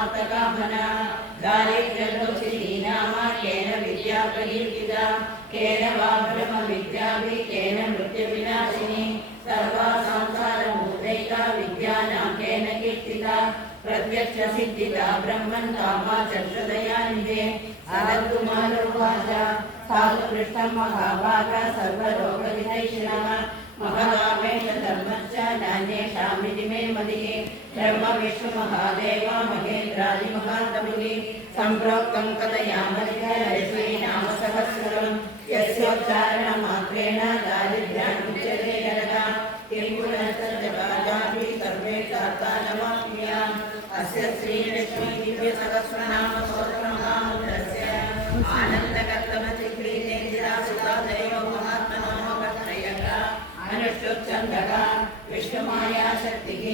सर्वार्थकामना दारिद्र्यदोषिनीनामा केन विद्या प्रकीर्तिता केन वा ब्रह्मविद्याभिः केन मृत्युविनाशिनी सर्वा संसारभूतैका विद्यानां केन कीर्तिता प्रत्यक्षसिद्धिदा ब्रह्मन् कामा चक्षुदयानिधे अनन्तकुमारोवाच साधु पृष्ठं महाभागा सर्वलोकहितैषिणः महाकामेश धर्मश्च नान्येषामिति मे मतिः ब्रह्म विष्णु महादेव महेन्द्रादिमहातमुः सम्प्रोक्तं कथयामस्य नाम सहस्रं यस्योच्चारणमात्रेण दारिद्र्यान्मुच्यते नरः किं पुनस्तजपादापि सर्वेषार्थानमाप्नुयाम् अस्य श्रीलक्ष्मी दिव्यसहस्रनाम स्तोत्रमहामन्त्रस्य आनन्दकर्तमचिक्रीतेन्द्रासुतादयो महात्मनामकत्रयः अनुष्ठुप्छन्दः विष्णुमाया शक्तिः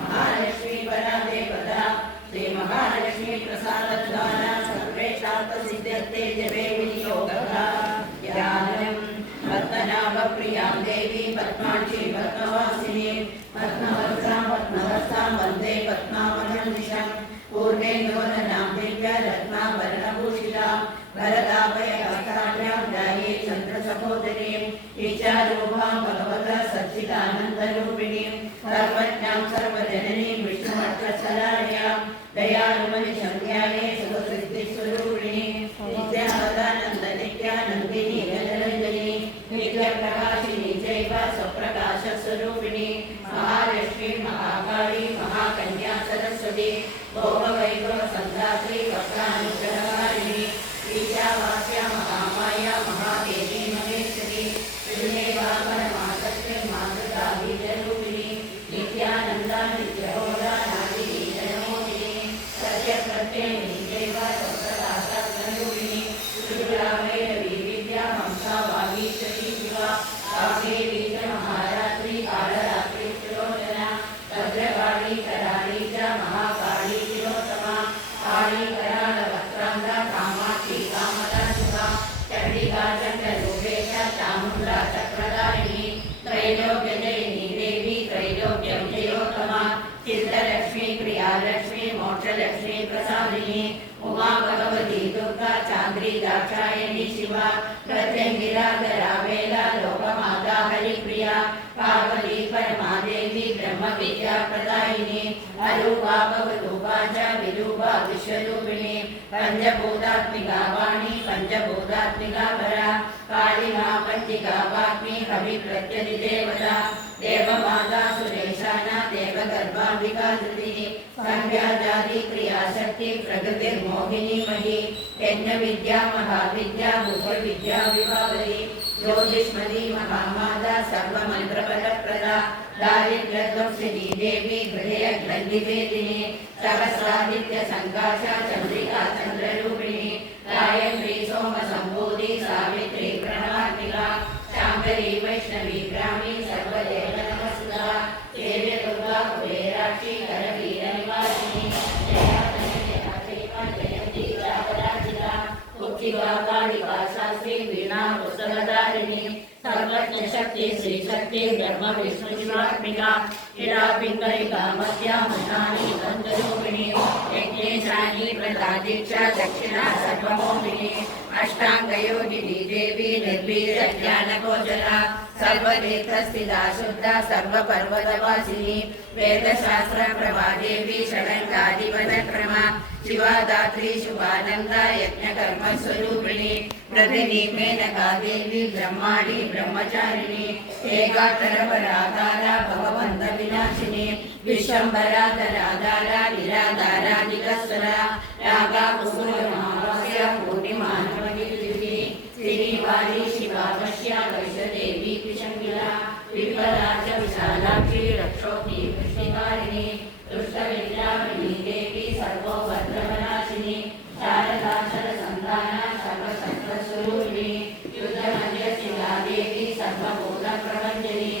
महालक्ष्मी परा देवता श्रीमहालक्ष्मी प्रसादद्वारा सर्वेषार्थसिद्ध्यर्थे जपे विनियोगः ज्ञानं पद्मनाभप्रियां देवी पद्माक्षी पद्मवासिनी पद्मवस्त्रां पद्मवस्तां वन्दे पद्मावनन्दिशं पूर्णेन्दोरनां दिव्यरत्नाभरणभूषितां भरताभयहस्ताभ्यां ध्याये चन्द्रसहोदरीं ईशारूपां भगवतः सच्चिदानन्दरूपिणीं सर्वज्ञां सर्वजननीं विष्णुमर्थसलाढ्यां दयालुमनिशं ध्याये सुखसिद्धिस्वरूपिणीं नित्यानन्दनित्यानन्दिनी गजरञ्जनी नित्यप्रकाशिनी चैव स्वप्रकाशस्वरूपिणी महालक्ष्मी महाकाली महाकन्या सरस्वती भोगवैभवसन्धात्री वक्रानुग्रहकारिणी ईशावास्या महामाया महादेवी महेश्वरी त्रिमेवा परमासक्ति मातृका बीजरूपिणी नित्यानन्दा नित्यहोदा नादिनी जनमोदिनी सत्यप्रत्ययिनी चैव स्वप्रकाशस्वरूपिणी त्रिपुराभैरवी विद्या हंसा वागीश्वरी शिवा आखेरी च महारात्रि कालरात्रि त्रिलोचना भद्रकाली कराली च महाकाली तिलोत्तमा काली करालवक्त्रान्ता कामाक्षी कामदा शिवा चण्डिका चण्डरूपेश चामुण्डा चक्रधारिणी त्रैलोक्यजयिनी देवी त्रैलोक्यं जयोत्तमा चित्तलक्ष्मी प्रियालक्ष्मी मोक्षलक्ष्मी प्रसादिनी उमा भगवती दुर्गा चांद्री दाक्षायणी शिवा प्रत्यंगिराधरा वेला लोकमाता हरिप्रिया पार्वती परमादेवी ब्रह्म विद्या प्रदायिनी अरूपा भवरूपा च विरूपा विश्वरूपिणी पंचभूतात्मिका वाणी पंचभूतात्मिका परा कालिमा पंचिका वाग्मी कवि प्रत्यधि देवता देवमाता सुरेशाना देवगर्भाम्बिका धृतिः संध्या जाति क्रियाशक्ति प्रकृतिर्मोहिनी मही यज्ञ विद्या महाविद्या भूतविद्या विभावरी ज्योतिष्मती महामाता सर्वमन्त्रफलप्रदा दारिद्र्यध्वंसिनी देवी हृदयग्रन्थिभेदिनी सहस्रादित्य संकाशा चन्द्रिका चन्द्ररूपिणी गायत्री सोमसम्भूति सावित्री प्रणवात्मिका शाम्भरी वैष्णवी ग्रामी सर्वदेव नमस्कृता देवी दुर्गा कुबेराक्षी करवीरनिवासिनी जयंती रावराजिता कुक्षिका कालिका शास्त्री वीणा पुस्तकधारिणी सर्वज्ञ शक्ति श्री शक्ति ब्रह्म विष्णु शिवात्मिका हिरा पिंगलिका मध्या मशानी बंधरूपिणी यज्ञेशानी प्रदादीक्षा दक्षिणा सर्वमोहिनी अष्टांगयोगिनी देवी निर्वीर ज्ञानगोचरा सर्वतीर्थस्थिता शुद्धा सर्वपर्वतवासिनी वेदशास्त्र प्रभा देवी षडङ्गादिपदक्रमा शिवा दात्री शुभानन्दा यज्ञकर्मस्वरूपिणी प्रदिनी मेनका देवी ब्रह्माणी ब्रह्मचारिणी एकाक्षरपराधारा भवबन्धविनाशिनी विश्वम्भराधराधारा निराधाराधिकस्वरा रागा कुसुमहास्य पूर्णिमानवनिर्दिति श्रीवारी शिवा वश्या वैष्णदेवी त्रिशङ्गिला विफला च विशालाक्षी रक्षोती वृष्टिकारिणी दुष्टविद्यामिनी देवी सर्वोपद्रवनाशिनी शारदा शरसन्ताना सर्वसत्त्वस्वरूपिणी युद्धमन्यशिला देवी सर्वभूतप्रपञ्चनी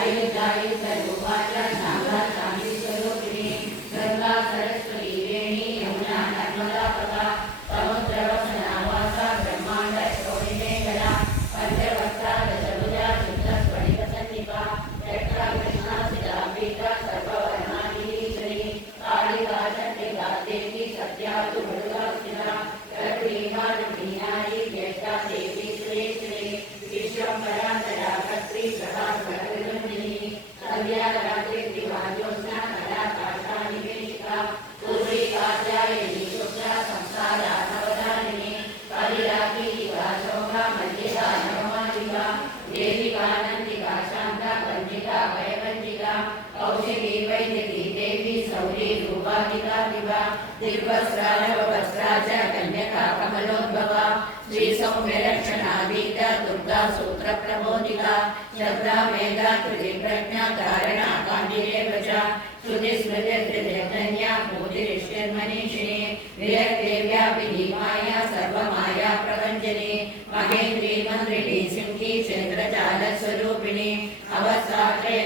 अयुद्धायुद्धरूपा च नागा शान्तिस्वरूपिणी गङ्गा सरस्वती वेणी यमुना नर्मदा प्रभा दिग्वस्त्रानववस्त्रा च कन्यका कमलोद्भवा श्रीसौम्यलक्षणाधीता दुर्गा सूत्रप्रबोधिता श्रद्धा मेधा कृतिप्रज्ञा कारणा कान्तिरेव च श्रुतिस्मृतिर्धन्या पूतिरिष्टिर्मनीषिणी विरक्तेव्या विधिमाया सर्वमाया प्रपञ्चनी महेन्द्री मन्त्रिणी सिंही चन्द्रजालस्वरूपिणी अवस्त्रात्रय